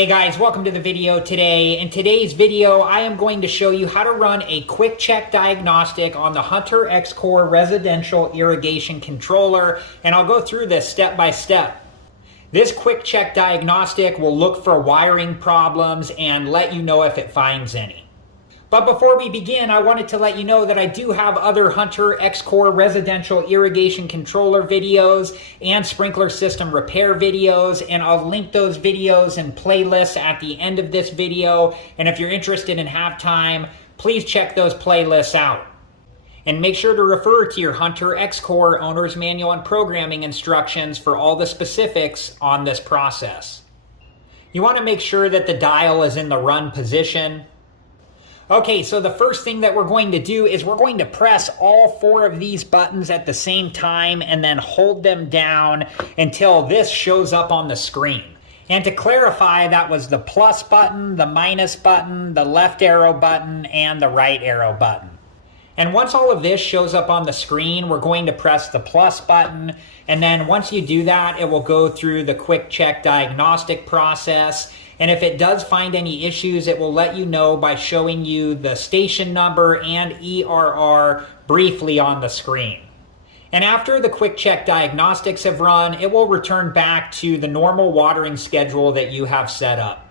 Hey guys, welcome to the video today. In today's video, I am going to show you how to run a quick check diagnostic on the Hunter X-Core residential irrigation controller, and I'll go through this step by step. This quick check diagnostic will look for wiring problems and let you know if it finds any. But before we begin, I wanted to let you know that I do have other Hunter X-Core residential irrigation controller videos and sprinkler system repair videos, and I'll link those videos and playlists at the end of this video. And if you're interested and have time, please check those playlists out. And make sure to refer to your Hunter X-Core owner's manual and programming instructions for all the specifics on this process. You want to make sure that the dial is in the run position. Okay, so the first thing that we're going to do is we're going to press all 4 of these buttons at the same time and then hold them down until this shows up on the screen. And to clarify, that was the plus button, the minus button, the left arrow button, and the right arrow button. And once all of this shows up on the screen, we're going to press the plus button. And then once you do that, it will go through the quick check diagnostic process. And if it does find any issues, it will let you know by showing you the station number and ERR briefly on the screen. And after the quick check diagnostics have run, it will return back to the normal watering schedule that you have set up.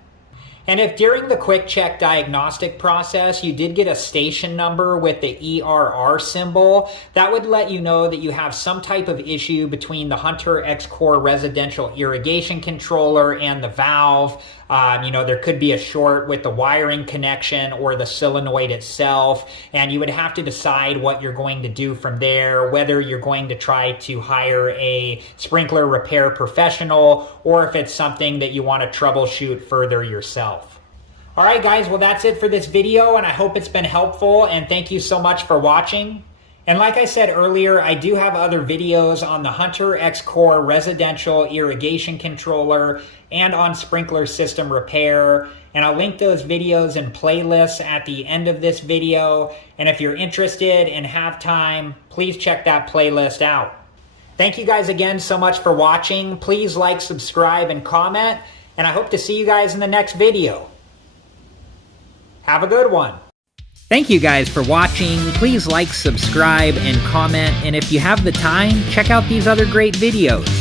And if during the quick check diagnostic process you did get a station number with the ERR symbol, that would let you know that you have some type of issue between the Hunter X-Core residential irrigation controller and the valve. There could be a short with the wiring connection or the solenoid itself, and you would have to decide what you're going to do from there, whether you're going to try to hire a sprinkler repair professional or if it's something that you want to troubleshoot further yourself. All right, guys, well, that's it for this video, and I hope it's been helpful, and thank you so much for watching. And like I said earlier, I do have other videos on the Hunter X-Core residential irrigation controller and on sprinkler system repair. And I'll link those videos and playlists at the end of this video. And if you're interested and have time, please check that playlist out. Thank you guys again so much for watching. Please like, subscribe, and comment. And I hope to see you guys in the next video. Have a good one. Thank you guys for watching. Please like, subscribe, and comment. And if you have the time, check out these other great videos.